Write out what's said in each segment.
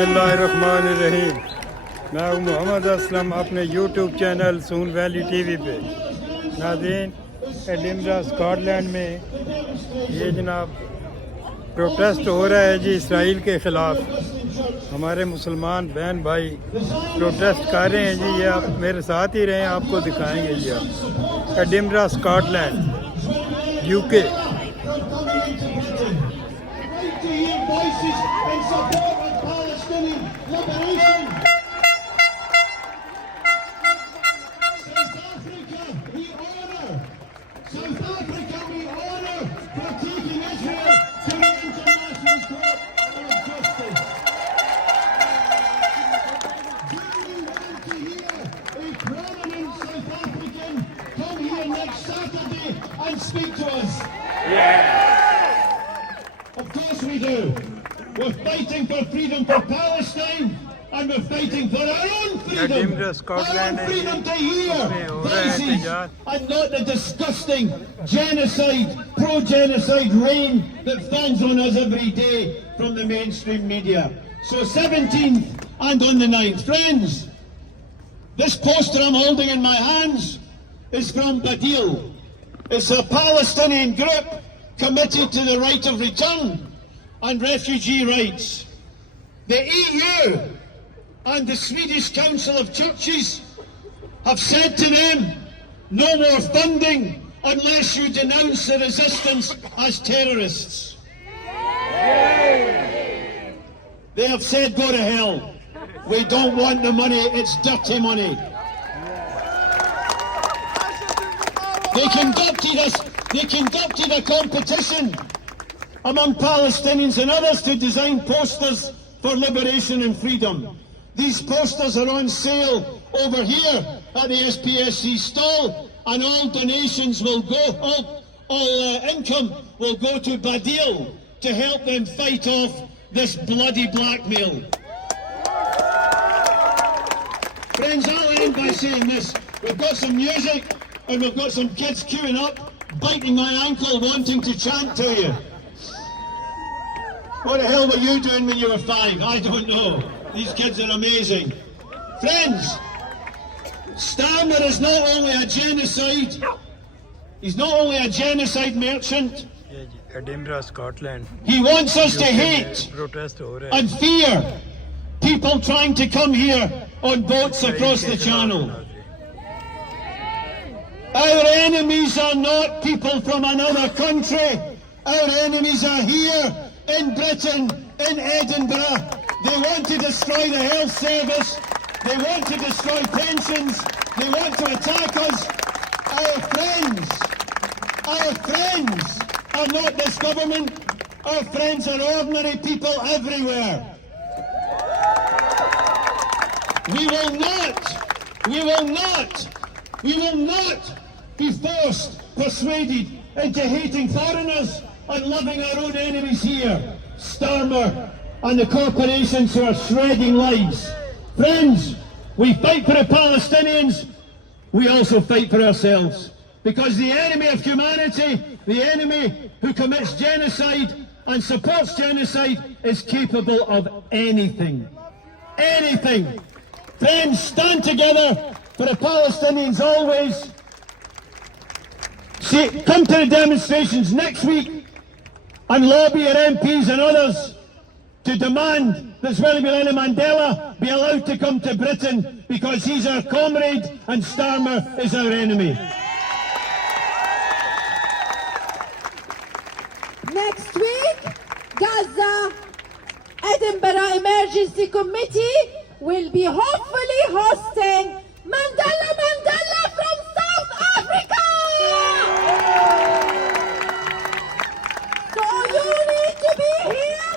बिस्मिल्लाहिर्रहमानिर्रहीम। मैं हूँ मोहम्मद असलम अपने यूट्यूब चैनल सून वैली टीवी पे। नाज़रीन, एडिनबरा स्कॉटलैंड में ये जनाब प्रोटेस्ट हो रहा है जी इसराइल के ख़िलाफ़। हमारे मुसलमान बहन भाई प्रोटेस्ट कर रहे हैं जी। ये आप मेरे साथ ही रहें, आपको दिखाएंगे जी। आप Edinburgh Scotland UK. And speak to us. Yes! Of course we do. We're fighting for freedom for Palestine, and we're fighting for our own freedom. Our own freedom to hear voices and not the disgusting genocide, pro-genocide rain that falls on us every day from the mainstream media. So 17th and on the 9th. Friends, this poster I'm holding in my hands is from Badil. It's a Palestinian group committed to the right of return and refugee rights. The EU and the Swedish Council of Churches have said to them, no more funding unless you denounce the resistance as terrorists. They have said, go to hell. We don't want the money, it's dirty money. They conducted a competition among Palestinians and others to design posters for liberation and freedom. These posters are on sale over here at the SPSC stall, and all donations will go, all income will go to Badil to help them fight off this bloody blackmail. Friends, I'll end by saying this. We've got some music, and we've got some kids queuing up, biting my ankle, wanting to chant to you. What the hell were you doing when you were 5? I don't know. These kids are amazing. Friends, Starmer is not only a genocide, he's not only a genocide merchant. Edinburgh, Scotland. He wants us to hate and fear people trying to come here on boats across the channel. Our enemies are not people from another country. Our enemies are here in Britain, in Edinburgh. They want to destroy the health service. They want to destroy pensions. They want to attack us. Our friends are not this government. Our friends are ordinary people everywhere. We will not be forced, persuaded into hating foreigners and loving our own enemies here, Starmer and the corporations who are shredding lives. Friends, we fight for the Palestinians, we also fight for ourselves. Because the enemy of humanity, the enemy who commits genocide and supports genocide, is capable of anything. Anything. Friends, stand together for the Palestinians always. See, come to the demonstrations next week and lobby your MPs and others to demand that Winnie Mandela be allowed to come to Britain, because he's our comrade and Starmer is our enemy. Next week, Gaza Edinburgh Emergency Committee will be hopefully hosting Mandela from South Africa! So you need to be here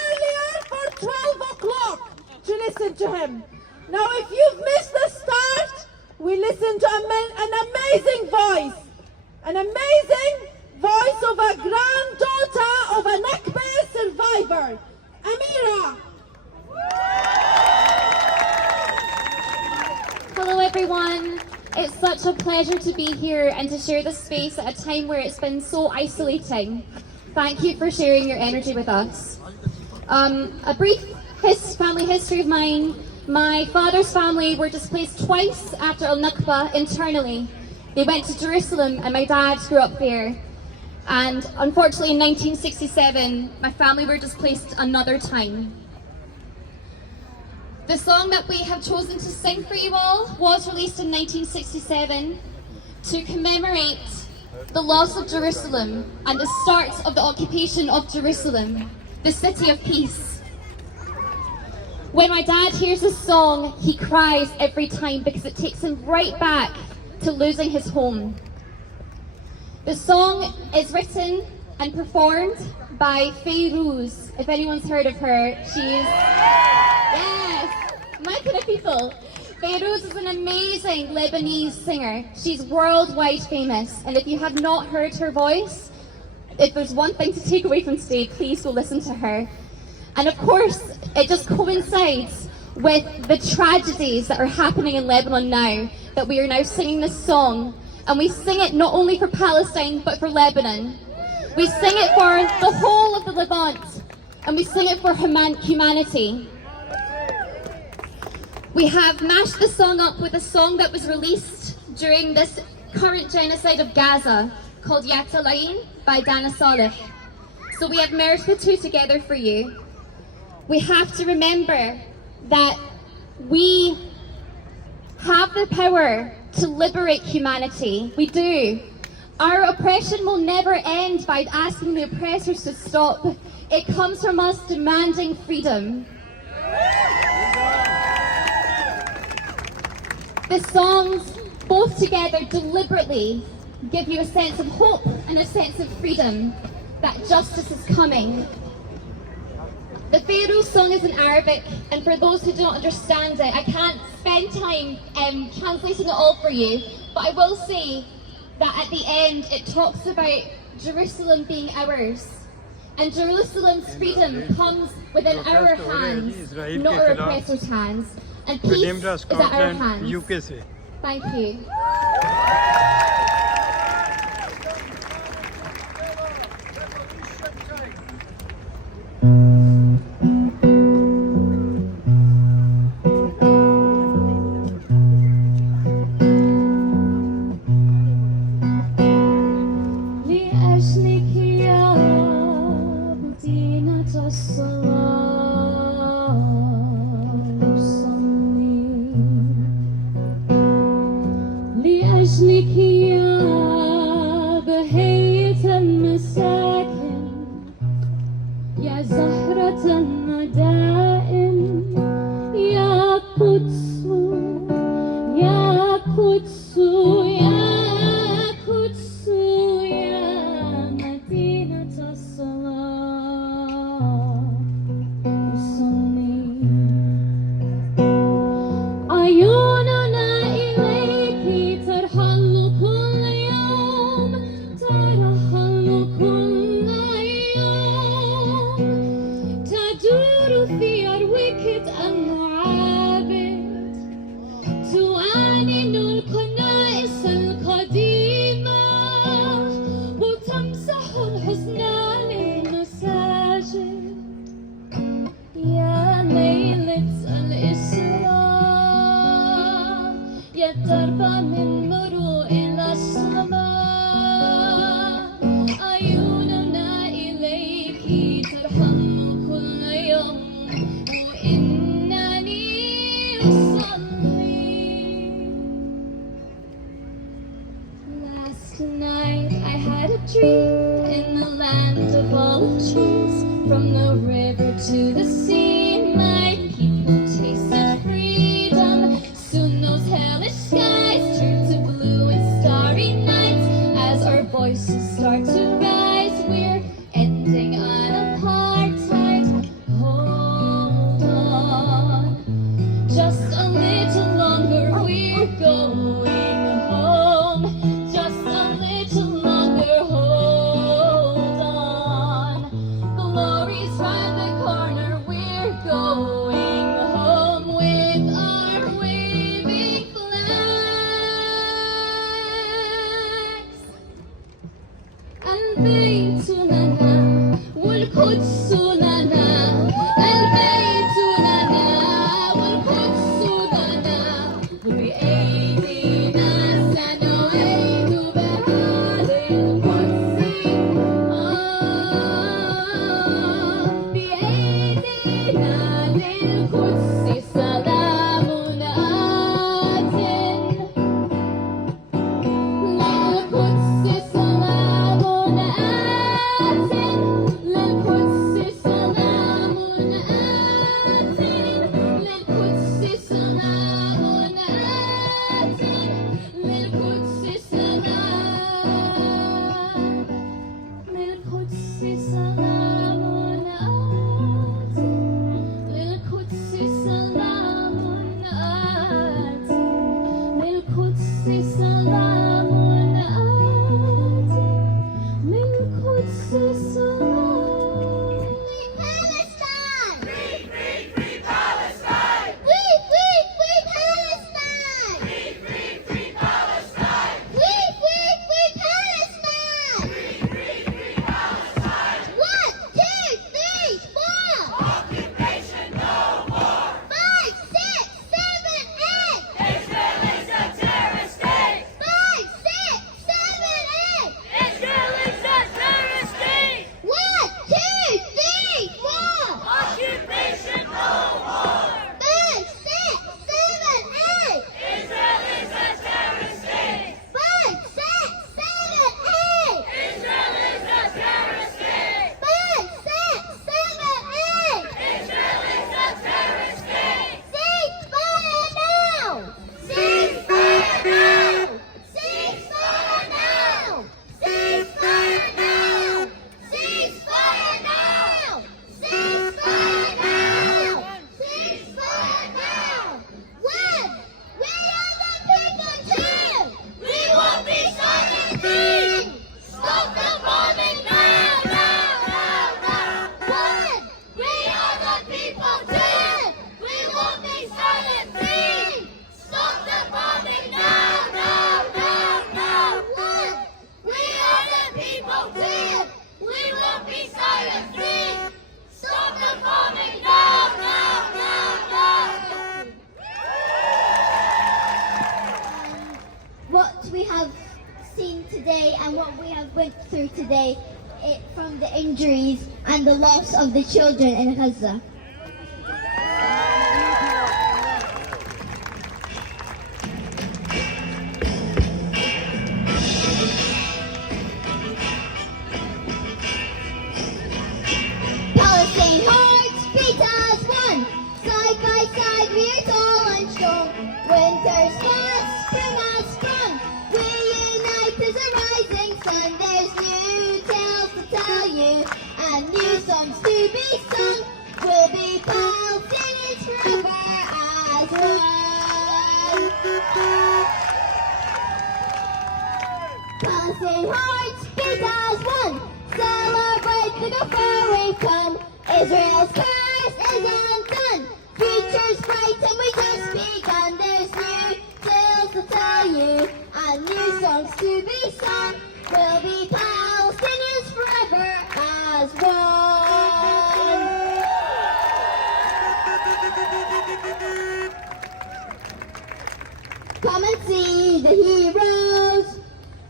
earlier for 12 o'clock to listen to him. Now if you've missed the start, we listen to an amazing voice. An amazing voice of a granddaughter of a Nakba survivor, Amira. Hello everyone, it's such a pleasure to be here and to share this space at a time where it's been so isolating. Thank you for sharing your energy with us. A brief family history of mine, my father's family were displaced twice after Al-Nakba internally. They went to Jerusalem and my dad grew up there. And unfortunately in 1967, my family were displaced another time. The song that we have chosen to sing for you all was released in 1967 to commemorate the loss of Jerusalem and the start of the occupation of Jerusalem, the city of peace. When my dad hears this song, he cries every time because it takes him right back to losing his home. The song is written and performed by Fayrouz. If anyone's heard of her, she's... Yes! My kind of people. Fayrouz is an amazing Lebanese singer. She's worldwide famous. And if you have not heard her voice, if there's one thing to take away from today, please go listen to her. And of course, it just coincides with the tragedies that are happening in Lebanon now, that we are now singing this song. And we sing it not only for Palestine, but for Lebanon. We sing it for the whole of the Levant. And we sing it for humanity. We have mashed the song up with a song that was released during this current genocide of Gaza, called Yatalayin by Dana Saleh. So we have merged the two together for you. We have to remember that we have the power to liberate humanity. We do. Our oppression will never end by asking the oppressors to stop. It comes from us demanding freedom. The songs, both together deliberately, give you a sense of hope and a sense of freedom, that justice is coming. The Fayrouz song is in Arabic, and for those who don't understand it, I can't spend time translating it all for you, but I will say that at the end it talks about Jerusalem being ours. And Jerusalem's freedom comes within our hands, not our oppressors' hands. And peace is at our hands. UK से. Thank you. لأجلك يا بهية المساكن يا زهرة الندائم يا قدس يا قدس يا قدس يا مدينة الصلاة وصلي عيوننا إليك ترحل كل يوم ترحل كل يوم تدور في أرويك المعابد تعانن الكنائس القديمة وتمسح الحزن للمساجد يا ليلة الإسراء يا الدرب من مروء إلى السماء عيوننا إليك ترحم كل يوم وإنني أصلي. Last night I had a dream in the land of olive trees. From the river to the sea, my people tasted freedom. Soon those hellish skies turned to went through today from the injuries and the loss of the children in Gaza. Palestine hearts beat as one. Side by side we are tall and strong. Winter's past, spring has sprung. We unite as a rising sun. There's new tales to tell you and new songs to be sung. We'll be Palestinians forever as one. Palestine hearts beat as one. Celebrate the good we come. Israel's curse is undone. Future's bright and we just begun. There's new tales to tell you and new songs to be sung. We'll be Palestinians forever as one. Come and see the heroes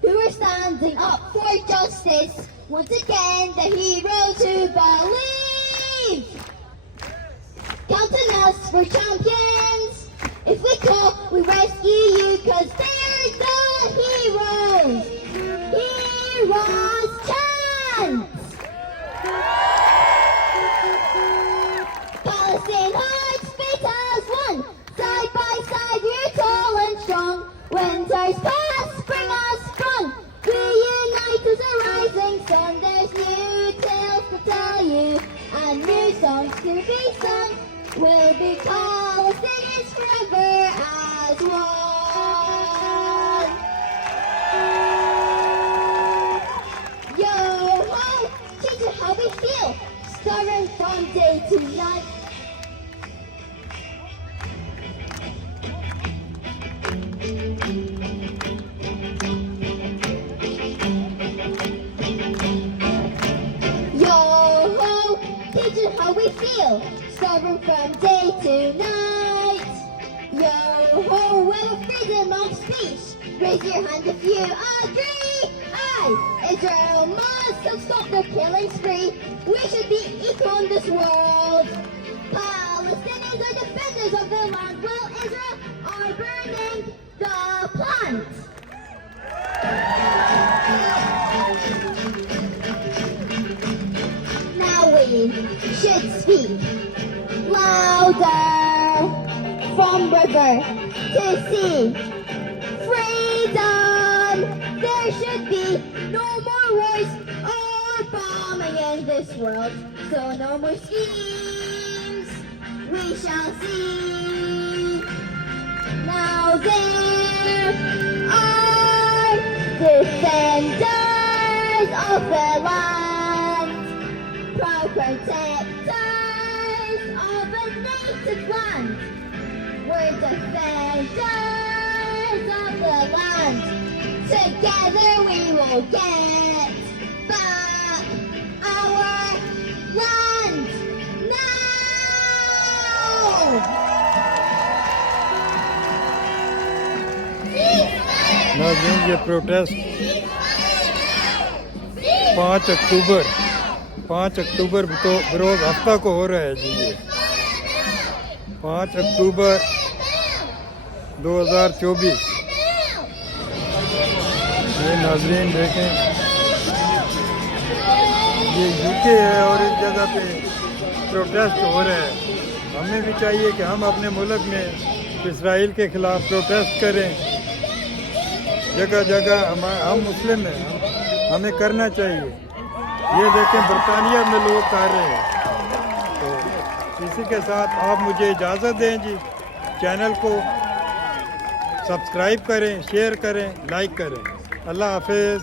who are standing up for justice. Once again, the heroes who believe. Counting us for champions. If we call, we rescue you, 'cause they're the heroes. Heroes chants. Palestine hearts beat as one. Side by side, we're tall and strong. Winter's past, spring has sprung. We unite as a rising sun. There's new tales to tell you and new songs to be sung. We'll be Palestinians forever as one. Yo ho, teach us how we feel, starting from day to night. How we feel, starving from day to night. Yo ho, well, freedom of speech. Raise your hand if you agree. Aye, Israel must have stopped the killing spree. We should be equal in this world. Palestinians are defenders of their land, while Israel are burning the plant. Now we should speak louder, from river to sea. Freedom! There should be no more wars or bombing in this world. So no more schemes, we shall see. Now there are defenders of the land, proud protectors of a native land. We're defenders of the land. Together we will get back our land now! नाज़रीन, ये protest 5 अक्टूबर तो बरोज़ हफ्ता को हो रहा है जी। ये 5 अक्टूबर 2024। ये नाज़रीन देखें, ये यूके है और इस जगह पे प्रोटेस्ट हो रहा है। हमें भी चाहिए कि हम अपने मुल्क में इसराइल के ख़िलाफ़ प्रोटेस्ट करें। जगह जगह हम मुस्लिम हैं, हमें करना चाहिए। ये देखें, बरतानिया में लोग कर रहे हैं। तो इसी के साथ आप मुझे इजाज़त दें जी। चैनल को सब्सक्राइब करें, शेयर करें, लाइक करें। अल्लाह हाफिज़।